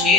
6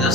10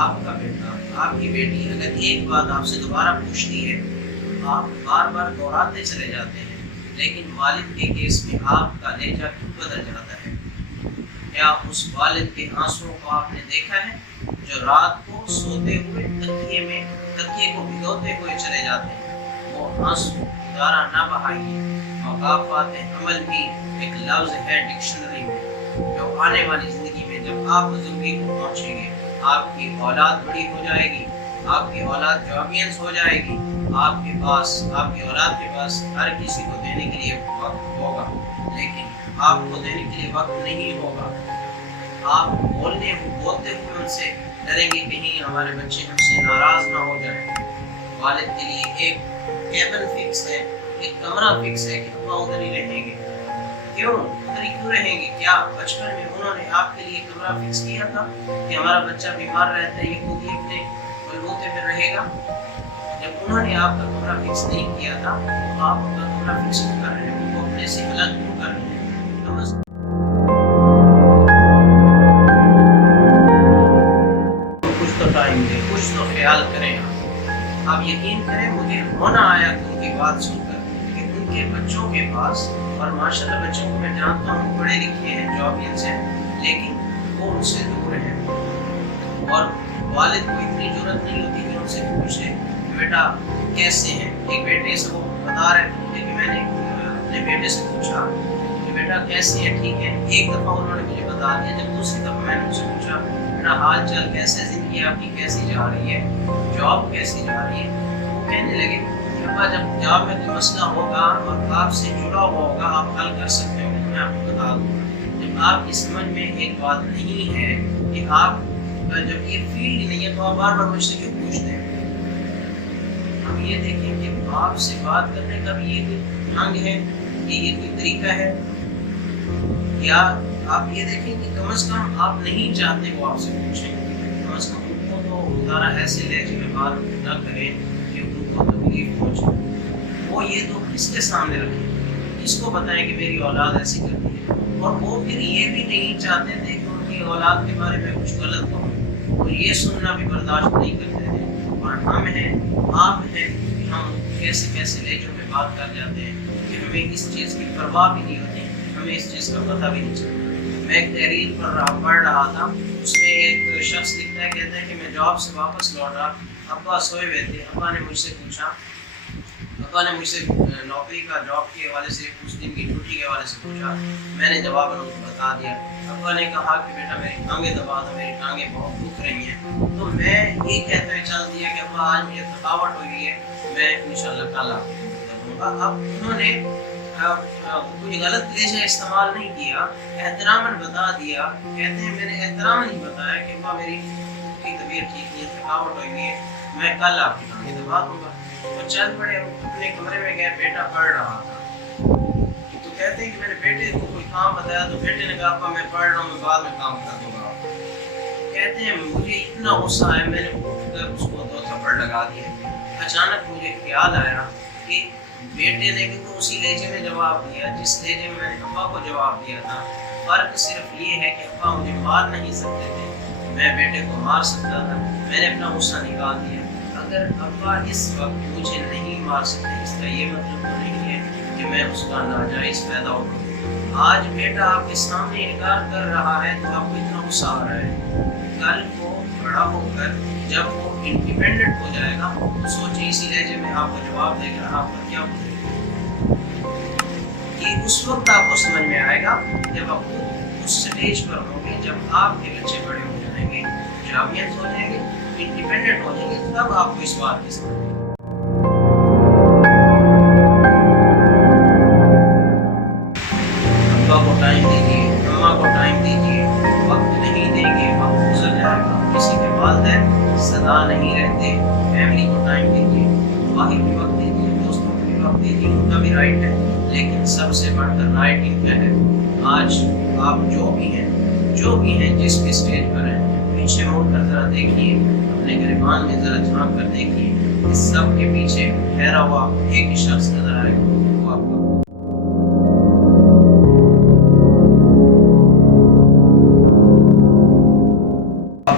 آپ کا بیٹا، آپ کی بیٹی اگر ایک بات آپ سے دوبارہ پوچھتی ہے، آپ بار بار دہراتے چلے جاتے ہیں، لیکن والد کے کیس میں آپ کا لہجہ کیوں بدل جاتا ہے؟ کیا اس والد کے آنسوؤں کو آپ نے دیکھا ہے جو رات کو سوتے ہوئے تکیے کو بھگوتے ہوئے چلے جاتے ہیں؟ وہ آنسو دوبارہ نہ بہائیے۔ مقافات عمل بھی ایک لفظ ہے ڈکشنری میں، جو آنے والی زندگی میں جب آپ بزرگی کو پہنچیں گے، آپ کی اولاد بڑی ہو جائے گی، آپ کی اولاد جابینس ہو جائے گی، آپ کی اولاد کے پاس ہر کسی کو دینے کے لیے وقت ہوگا، لیکن آپ کو دینے کے لیے وقت نہیں ہوگا۔ آپ بولتے ہوئے ان سے ڈریں گے کہیں ہمارے بچے ہم سے ناراض نہ ہو جائیں۔ والد کے لیے ایک کیبن فکس ہے، ایک کمرہ فکس ہے کہ ابا ادھر ہی رہیں گے۔ کیوں ادھر ہی کیوں رہیں گے؟ کیا بچپن میں انہوں نے آپ کے لیے کمرہ فکس کیا تھا کہ ہمارا بچہ بیمار رہتا ہے، یہ خود ہی اپنے بلبوتے پہ رہے گا؟ جب انہوں نے آپ کا کمرہ فکس نہیں کیا تھا تو آپ ان کا کمرہ فکس کیوں کر رہے ہیں؟ ان کو اپنے سے الگ کیوں کر رہے ہیں؟ کچھ تو ٹائم دیں، کچھ تو خیال کریں۔ آپ یقین کریں، مجھے ہونا آیا کہ ان کی بات سن کر کہ ان کے بچوں کے پاس، اور ماشاءاللہ بچوں کو میں جانتا ہوں پڑھے لکھے ہیں، جابینس ہیں، لیکن وہ ان سے دور ہیں، اور والد کو اتنی ضرورت نہیں ہوتی کہ ان سے پوچھے کہ بیٹا کیسے ہیں۔ ایک بیٹے سے وہ بتا رہے تھے کہ میں نے اپنے بیٹے سے پوچھا کہ بیٹا کیسے ہیں، ٹھیک ہے؟ ایک دفعہ انہوں نے مجھے بتا دیا، جب دوسری دفعہ میں نے ان سے پوچھا بیٹا حال چال کیسے، زندگی آپ کی کیسی جا رہی ہے، جاب کیسی جا رہی ہے، وہ کہنے لگے کہ ابا جب جاب میں کوئی مسئلہ ہوگا اور آپ سے جڑا ہوا ہوگا، آپ حل کر سکتے ہو تو میں آپ کو بتا دوں گا۔ جب آپ کی سمجھ میں ایک بات نہیں ہے کہ آپ جب یہ فیلڈ نہیں ہے تو آپ بار بار مجھ سے کیوں پوچھتے ہیں؟ ہم یہ دیکھیں کہ آپ سے بات کرنے کا بھی یہ کوئی ڈھنگ ہے، یہ کوئی طریقہ ہے، یا آپ یہ دیکھیں کہ کم از کم آپ نہیں چاہتے وہ آپ سے پوچھیں، کم از کم ان کو تو ادارہ ایسے لہجے میں بات نہ کریں کہ ان کو تکلیف پہنچے۔ وہ یہ تو کس کے سامنے رکھیں، کس کو بتائیں کہ میری اولاد ایسی کرتی ہے، اور وہ پھر یہ بھی نہیں چاہتے تھے کہ ان کی اولاد کے بارے میں کچھ غلط ہو، اور یہ سننا بھی برداشت نہیں کرتے تھے۔ اور ہم ہیں، آپ ہیں، کہ ہم کیسے کیسے لہجوں میں بات کر جاتے ہیں کہ ہمیں اس چیز کی پرواہ بھی نہیں ہوتی، ہمیں اس چیز کا پتہ بھی نہیں چلتا۔ میں ایک تحریر پڑھ رہا تھا، اس میں ایک شخص لکھتا ہے، کہتا ہے کہ میں جاب سے واپس لوٹا، ابا سوئے ہوئے تھے، ابا نے مجھ سے نوکری کا، جاب کے حوالے سے، کچھ دن کی ڈیوٹی کے حوالے سے پوچھا، میں نے جواب ان کو بتا دیا۔ ابا نے کہا کہ بیٹا میری ٹانگیں دبا دو، میری ٹانگیں بہت دکھ رہی ہیں، تو میں یہ کہتے ہوئے چل دیا کہ ابا آج مجھے تھکاوٹ ہوئی ہے، میں انشاءاللہ کل آپ کو دوں گا۔ اب انہوں نے کوئی غلط لہجہ استعمال نہیں کیا، احتراماً بتا دیا۔ کہتے ہیں میں نے احتراماً ہی بتایا کہ ابا میری طبیعت ٹھیک نہیں ہے، تھکاوٹ ہوئی ہے، میں کل آپ کی ٹانگیں دبا دوں گا۔ وہ چل پڑے، اپنے کمرے میں گئے، بیٹا پڑھ رہا تھا، تو کہتے ہیں کہ میں نے بیٹے کو کوئی کام بتایا تو بیٹے نے کہا ابا میں پڑھ رہا ہوں، میں بعد میں کام کر دوں گا۔ کہتے ہیں مجھے اتنا غصہ آیا، میں نے اٹھ کر اس کو 2 تھپڑ لگا دیے۔ اچانک مجھے خیال آیا کہ بیٹے نے بھی تو اسی لہجے میں جواب دیا جس لہجے میں نے ابا کو جواب دیا تھا۔ فرق صرف یہ ہے کہ ابا مجھے مار نہیں سکتے تھے، میں بیٹے کو مار سکتا تھا، میں نے اپنا غصہ نکال دیا۔ اگر ابا اس وقت مجھے نہیں مار سکتے، اس کا یہ مطلب تو نہیں ہے کہ میں اس کا ناجائز فائدہ اٹھاؤں۔ آج بیٹا آپ کے سامنے انکار کر رہا ہے تو آپ کو اتنا غصہ آ رہا ہے، کل کو بڑا ہو کر جب وہ انڈیپینڈنٹ ہو جائے گا تو سوچیں اسی لہجے میں آپ کو جواب دے گا، آپ کا کیا گزرے گا۔ یہ اس وقت آپ کو سمجھ میں آئے گا جب آپ اس سٹیج پر ہوں گے، جب آپ کے بچے بڑے ہو جائیں گے، جابینس ہو جائیں گے، انڈیپینڈنٹ ہو جائیں گے، تب آپ کو اس بات کی سمجھ آئے گی۔ ابا کو ٹائم دیجیے، اماں کو ٹائم دیجیے، وقت نہیں دیں گے وقت گزر جائے گا۔ کسی کے والدین سدا نہیں رہتے، فیملی کو ٹائم دیجیے، باہر بھی وقت دیجیے، دوستوں کو بھی وقت دیجیے، ان کا بھی رائٹ ہے، لیکن سب سے بڑھ کر رائٹ ان کا ہے۔ آج آپ جو بھی ہیں جس بھی اسٹیج پر ہیں، پیچھے مڑ کر ذرا دیکھیے، اپنے گریبان میں ذرا جھانک کر دیکھیے، اس سب کے پیچھے ٹھہرا ہوا ایک ہی شخص نظر آئے گا، وہ آپ کا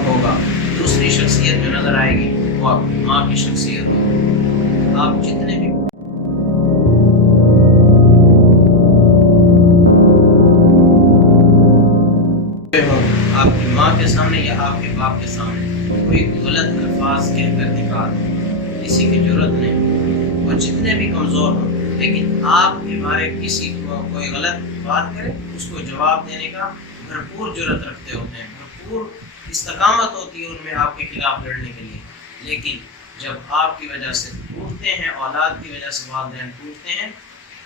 ہوگا۔ آپ جتنے بھی آپ کی ماں کے سامنے یا آپ کے باپ کے سامنے کوئی غلط الفاظ کہہ کر دکھا دیں، کسی کی جرت نہیں، وہ جتنے بھی کمزور ہوں، لیکن آپ کے بارے کسی کو کوئی غلط بات کرے اس کو جواب دینے کا بھرپور جرت رکھتے ہوتے ہیں، بھرپور استقامت ہوتی ہے ان میں آپ کے خلاف لڑنے کے لیے. لیکن جب آپ کی وجہ سے ٹوٹتے ہیں، اولاد کی وجہ سے والدین ٹوٹتے ہیں،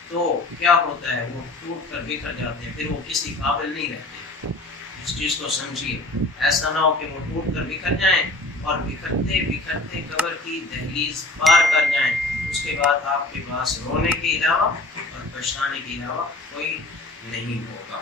تو کیا ہوتا ہے، وہ ٹوٹ کر بکھر جاتے ہیں، پھر وہ کسی قابل نہیں رہتے. اس چیز کو سمجھیے، ایسا نہ ہو کہ وہ ٹوٹ کر بکھر جائیں اور بکھرتے بکھرتے قبر کی دہلیز پار کر جائیں. اس کے بعد آپ کے پاس رونے کے علاوہ اور پچھتانے کے علاوہ کوئی نہیں ہوگا.